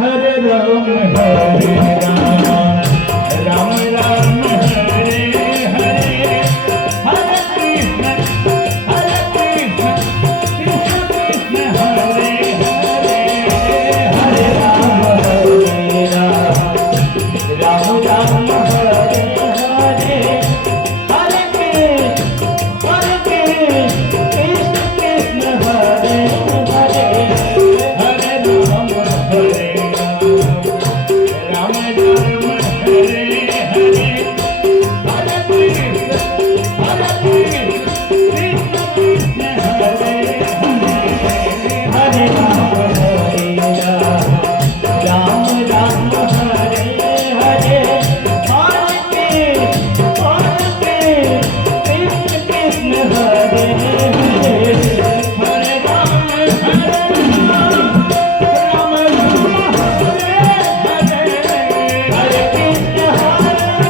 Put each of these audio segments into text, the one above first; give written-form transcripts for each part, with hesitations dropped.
Hare Ram Ram Ram Hare Hare Hare Krishna Krishna Krishna Hare Hare Hare Ram Ram Ram Hare Hare Hare Krishna Krishna Hare Hare Hare Ram Ram Ram Hare Hare Hare Krishna Krishna Hare Hare Hare Ram Ram Ram Hare Hare Hare Krishna Hare Hare Hare Ram Ram Hare Hare Hare Krishna Krishna Hare Hare Hare Ram Ram Ram Hare Hare Hare Krishna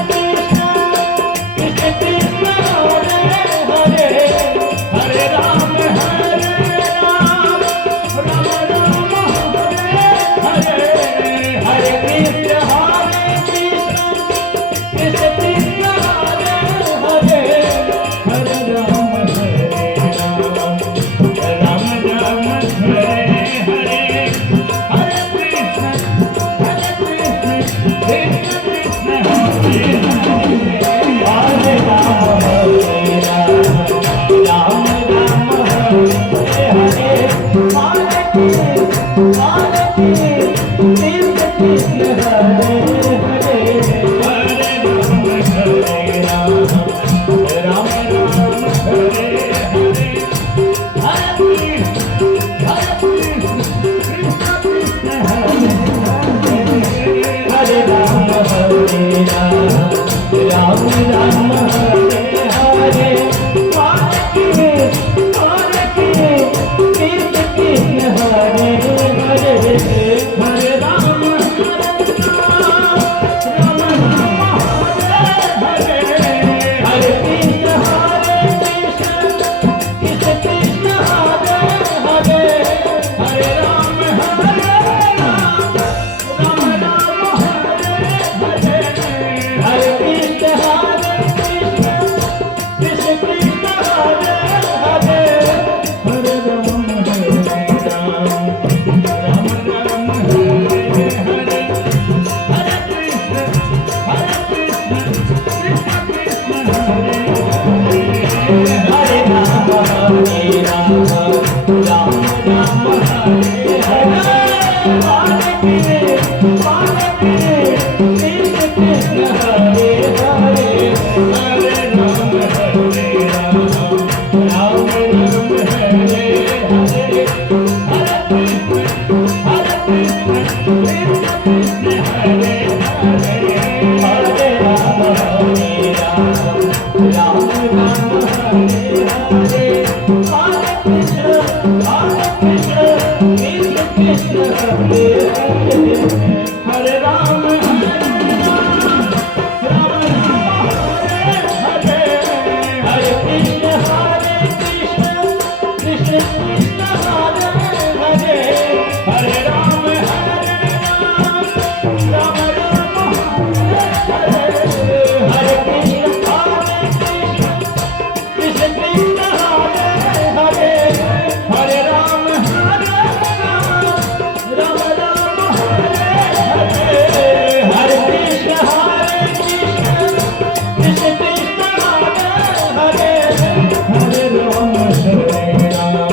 Krishna Krishna Hare Hare Hare Ram Ram Ram Hare Hare Hare Krishna Krishna Krishna Hare Hare Hare Ram Ram Ram Hare Hare Hare Krishna Hare Hare Hare Ram Ram Ram Hare Hare Hare Krishna Krishna Hare Hare Ram Ram Ram Hare Hare Krishna Krishna Hare Hare Hare Ram Ram Hare Hare Krishna Krishna Hare Hare Hare Ram Ram Hare Hare Hare Krishna Krishna Krishna Hare Hare Hare Ram Ram Ram Hare Hare Hare Krishna Krishna Krishna Hare Hare Hare Ram Ram Ram Hare Hare Hare Krishna Krishna Hare Hare Hare Ram Ram Ram Hare Hare Hare Krishna Krishna Hare Hare Hare Ram Ram Ram Hare Hare Hare Krishna Krishna Hare Hare Hare Ram Hare Krishna Krishna Krishna Hare Hare Hare Ram Ram Hare Hare Hare Krishna Krishna Krishna Hare Hare Hare Ram Ram Hare Hare Hare Krishna Krishna Krishna Hare Hare Hare Ram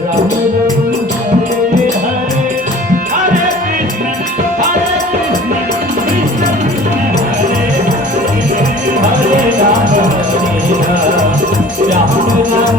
Ram Hare Hare Hare Krishna Krishna Krishna Hare Hare Hare Ram Ram